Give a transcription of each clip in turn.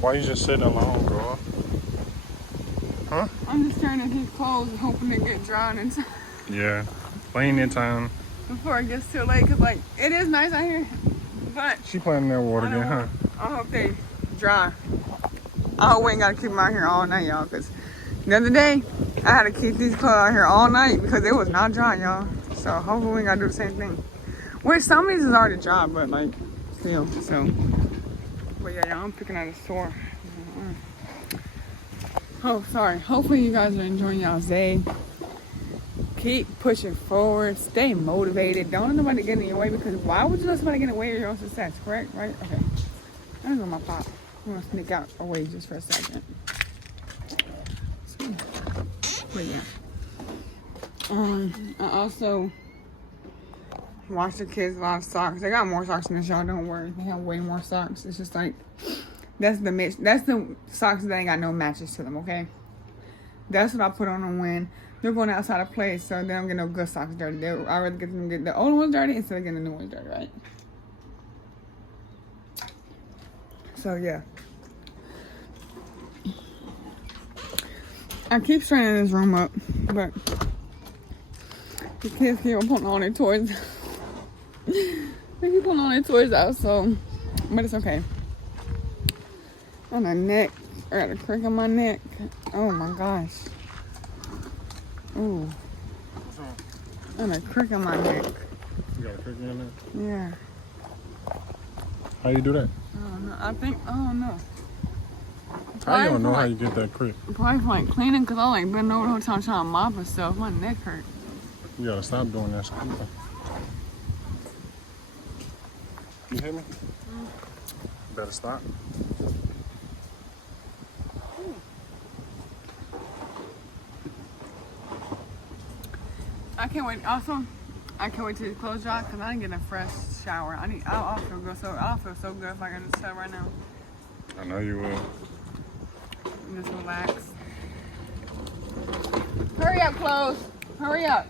Why you just sitting alone, girl? Huh? I'm just turning his clothes and hoping they get dry in time. Yeah. Playing in time. Before it gets too late, because, like, it is nice out here, but She playing in that water again, huh? I hope they dry. I hope we ain't got to keep them out here all night, y'all, because the other day, I had to keep these clothes out here all night because it was not dry, y'all. So hopefully we ain't got to do the same thing. Which some of these is already dry, but, like, still, so. But yeah, y'all, I'm picking out a store. Oh, sorry. Hopefully you guys are enjoying y'all's day. Keep pushing forward. Stay motivated. Don't let nobody get in your way, because why would you let somebody get in the way of your own success, correct? Right? Okay. I'm gonna go my pop. I'm gonna sneak out away just for a second. But yeah. I also watched the kids a lot of socks. They got more socks than this, y'all. Don't worry. They have way more socks. It's just like that's the socks that ain't got no matches to them, okay? That's what I put on them when they're going outside to play, so they don't get no good socks dirty. I'd rather get them get the old ones dirty instead of getting the new ones dirty, right? So yeah. I keep straining this room up, but the kids keep putting all their toys. They keep putting all their toys out, so, but it's okay. On my neck, I got a crick on my neck. Oh my gosh. Ooh. And a crick on my neck. You got a crick in your neck? Yeah. How you do that? I don't know. I don't know. How you don't know how you get that crick? Probably from like cleaning, because I like been over the whole time trying to mop myself. My neck hurt. You gotta stop doing that stuff. You hear me? Better stop. I can't wait. Also, I can't wait till the clothes dry, because I didn't get a fresh shower. I'll feel so good if I get in the shower right now. I know you will. Just relax. Hurry up, clothes. Hurry up.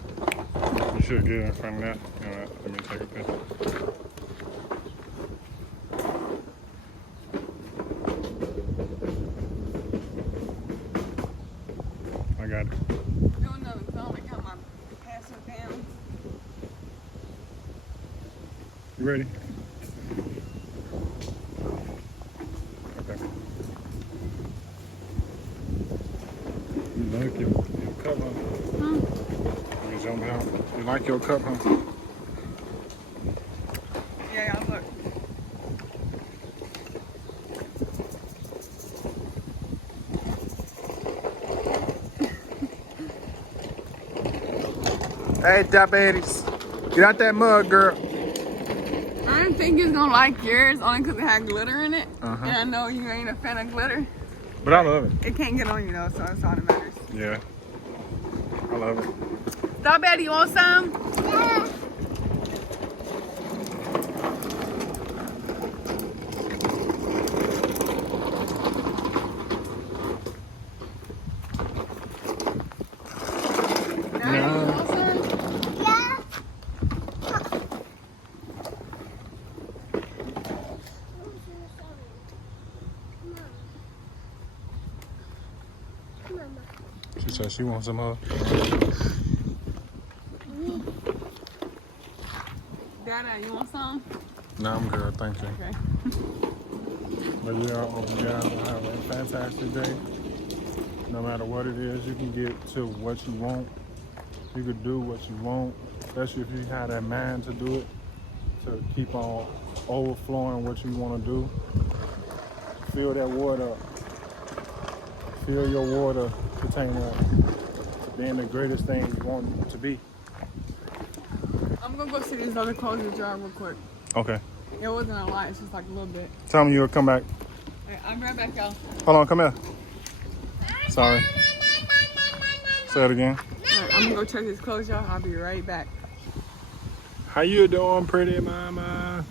You should get in front of that. You know, let me take a picture. I got it. Do another phone. I got my pass it down. You ready? Okay. You like your cup, huh? You jump out. You like your cup, huh? Yeah, y'all look. Hey, Diaries. Get out that mug, girl. I didn't think you was gonna like yours only because it had glitter in it. And I know you ain't a fan of glitter. But I love it. It can't get on you though, so that's all that matters. Yeah. I love it. Strawberry, you want some? Yeah. Daddy, you want some? Yeah. She said she wants some of. Dada, you want some? No, I'm good, thank you. Okay. But yeah, I hope you guys will have a fantastic day. No matter what it is, you can get to what you want. You could do what you want, especially if you have that mind to do it, to keep on overflowing what you want to do. Fill that water up. Fill your water container up. Being the greatest thing you want it to be. I'm gonna go see these other clothes in the jar real quick. Okay. It wasn't a lot, it's just like a little bit. Tell me you'll come back. Right, I'll be right back, y'all. Hold on, come here. Sorry. Say it again. Right, I'm gonna go check these clothes, y'all. I'll be right back. How you doing, pretty mama?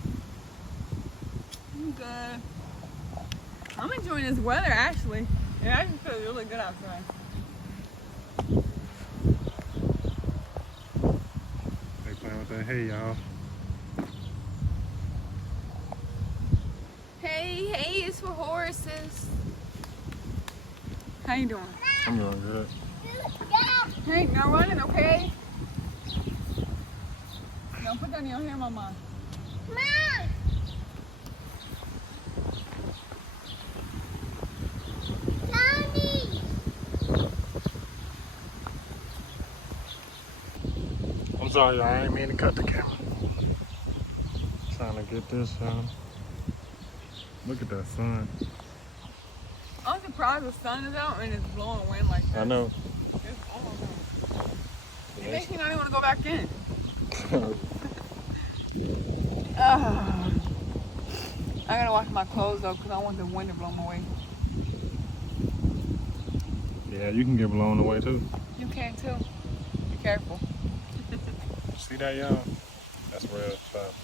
I'm good. I'm enjoying this weather, actually. It actually feels really good outside. They playing with that hay, y'all. Hey, is for horses. How you doing? I'm doing good. Hey, no running, okay? Don't put down your hair, Mama. Mom! Mommy! I'm sorry, y'all. I ain't mean to cut the camera. Trying to get this. Look at that sun. I'm surprised the sun is out and it's blowing wind like that. I know. It makes me not even want to go back in. I gotta wash my clothes though because I want the wind to blow them away. Yeah, you can get blown away too. You can too. Be careful. See that, y'all? That's real stuff.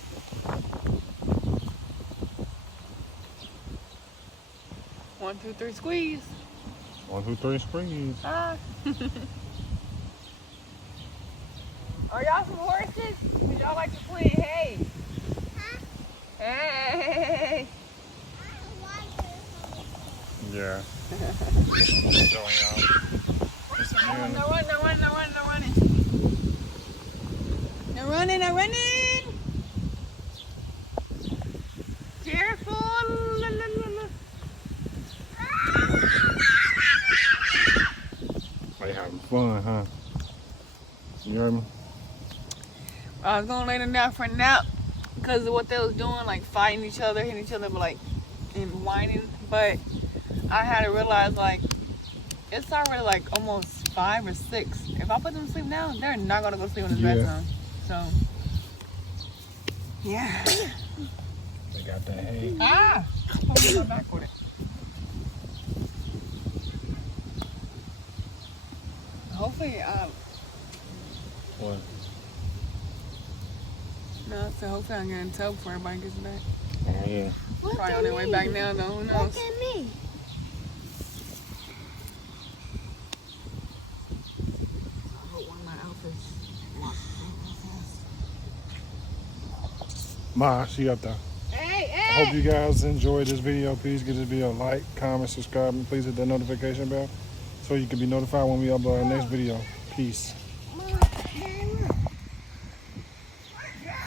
1, 2, 3, squeeze. 1, 2, 3, squeeze. Ah. Are y'all some horses? Would y'all like to play hay? Huh? Hey. Yeah. Showing y'all. It's No new. running. No running. Careful. La, la, la, la. They having fun, huh? You heard me? I was gonna lay them down for a nap because of what they was doing, like fighting each other, hitting each other, but like and whining. But I had to realize like it's already like almost 5 or 6. If I put them to sleep now, they're not gonna go sleep in this Yeah. bedroom. So yeah. They got that hay. Ah! I'll go back with it. Hopefully, What? no, so hopefully I'm getting tub before everybody gets back. Oh, yeah. Look Probably at on their way me. back now, though. Who Look knows? at me. I hope one of my outfits Ma, she up there. Hey, I hope you guys enjoyed this video. Please give this video a like, comment, subscribe, and please hit that notification bell so you can be notified when we upload our next video. Peace. Mom.